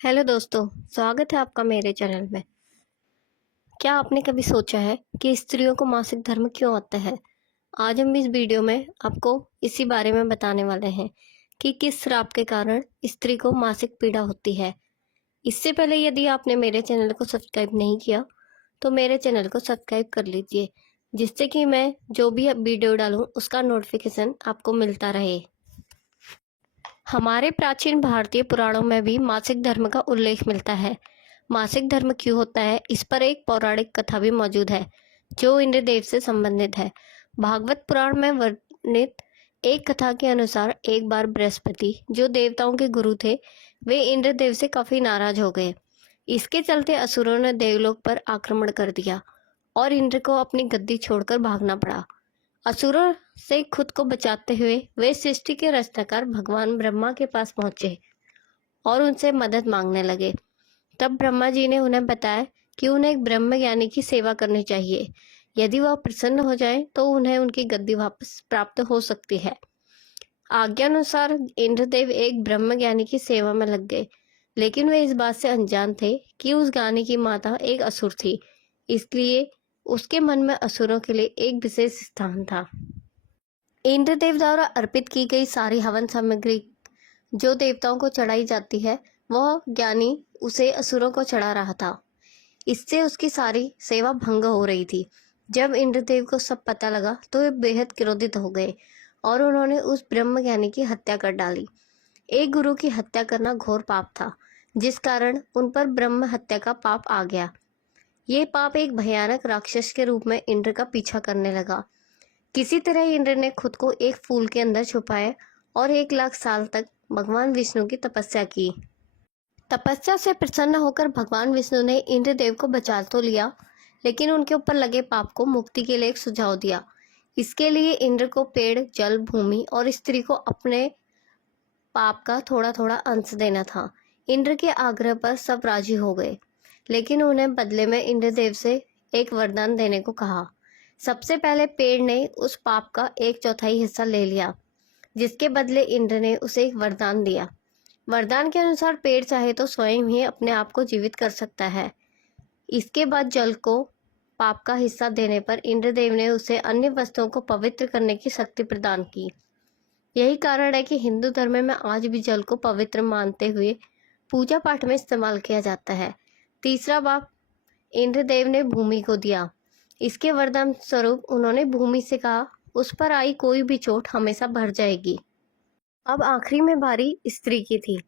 Hello दोस्तों, स्वागत है आपका मेरे चैनल में। क्या आपने कभी सोचा है कि स्त्रियों को मासिक धर्म क्यों आता है? आज हम इस वीडियो में आपको इसी बारे में बताने वाले हैं कि किस श्राप के कारण स्त्री को मासिक पीड़ा होती है। इससे पहले यदि आपने मेरे चैनल को सब्सक्राइब नहीं किया तो मेरे चैनल को सब्सक्राइब कर लीजिए, जिससे कि मैं जो भी वीडियो डालूं उसका नोटिफिकेशन आपको मिलता रहे। हमारे प्राचीन भारतीय पुराणों में भी मासिक धर्म का उल्लेख मिलता है। मासिक धर्म क्यों होता है, इस पर एक पौराणिक कथा भी मौजूद है जो इंद्रदेव से संबंधित है। भागवत पुराण में वर्णित एक कथा के अनुसार एक बार बृहस्पति, जो देवताओं के गुरु थे, वे इंद्रदेव से काफी नाराज हो गए। इसके चलते असुरों ने देवलोक पर आक्रमण कर दिया और इंद्र को अपनी गद्दी छोड़कर भागना पड़ा। असुरों से खुद को बचाते हुए वे सृष्टि के रचनाकार भगवान ब्रह्मा के पास पहुंचे और उनसे मदद मांगने लगे। तब ब्रह्मा जी ने उन्हें बताया कि उन्हें एक ब्रह्म ज्ञानी की सेवा करनी चाहिए। यदि वह प्रसन्न हो जाए तो उन्हें उनकी गद्दी वापस प्राप्त हो सकती है। आज्ञानुसार इंद्रदेव एक ब्रह्म ज्ञानी की सेवा में लग गए, लेकिन वे इस बात से अनजान थे कि उस ज्ञानी की माता एक असुर थी। इसलिए उसके मन में असुरों के लिए एक विशेष स्थान था। इंद्रदेव द्वारा अर्पित की गई सारी हवन सामग्री जो देवताओं को चढ़ाई जाती है, वह ज्ञानी उसे असुरों को चढ़ा रहा था। इससे उसकी सारी सेवा भंग हो रही थी। जब इंद्रदेव को सब पता लगा तो वे बेहद क्रोधित हो गए और उन्होंने उस ब्रह्म ज्ञानी की हत्या कर डाली। एक गुरु की हत्या करना घोर पाप था, जिस कारण उन पर ब्रह्म हत्या का पाप आ गया। ये पाप एक भयानक राक्षस के रूप में इंद्र का पीछा करने लगा। किसी तरह इंद्र ने खुद को एक फूल के अंदर छुपाया और 1 लाख साल तक भगवान विष्णु की तपस्या की। तपस्या से प्रसन्न होकर भगवान विष्णु ने इंद्रदेव को बचा तो लिया, लेकिन उनके ऊपर लगे पाप को मुक्ति के लिए एक सुझाव दिया। इसके लिए इंद्र को पेड़, जल, भूमि और स्त्री को अपने पाप का थोड़ा थोड़ा अंश देना था। इंद्र के आग्रह पर सब राजी हो गए, लेकिन उन्हें बदले में इंद्रदेव से एक वरदान देने को कहा। सबसे पहले पेड़ ने उस पाप का 1/4 हिस्सा ले लिया, जिसके बदले इंद्र ने उसे एक वरदान दिया। वरदान के अनुसार पेड़ चाहे तो स्वयं ही अपने आप को जीवित कर सकता है। इसके बाद जल को पाप का हिस्सा देने पर इंद्रदेव ने उसे अन्य वस्तुओं को पवित्र करने की शक्ति प्रदान की। यही कारण है कि हिंदू धर्म में आज भी जल को पवित्र मानते हुए पूजा पाठ में इस्तेमाल किया जाता है। तीसरा पाप इंद्रदेव ने भूमि को दिया। इसके वरदान स्वरूप उन्होंने भूमि से कहा, उस पर आई कोई भी चोट हमेशा भर जाएगी। अब आखिरी में बारी स्त्री की थी।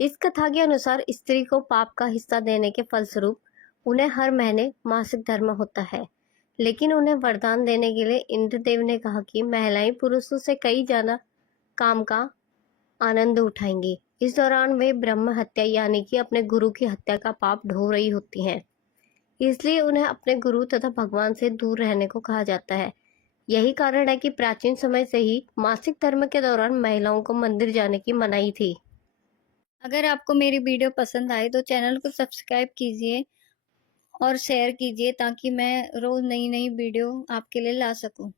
इस कथा के अनुसार स्त्री को पाप का हिस्सा देने के फलस्वरूप उन्हें हर महीने मासिक धर्म होता है, लेकिन उन्हें वरदान देने के लिए इंद्रदेव ने कहा कि महिलाएं पुरुषों से कई ज्यादा काम का आनंद उठाएंगी। इस दौरान वे ब्रह्म हत्या यानी कि अपने गुरु की हत्या का पाप ढो रही होती हैं। इसलिए उन्हें अपने गुरु तथा भगवान से दूर रहने को कहा जाता है। यही कारण है कि प्राचीन समय से ही मासिक धर्म के दौरान महिलाओं को मंदिर जाने की मनाही थी। अगर आपको मेरी वीडियो पसंद आए तो चैनल को सब्सक्राइब कीजिए और शेयर कीजिए ताकि मैं रोज नई नई वीडियो आपके लिए ला सकूं।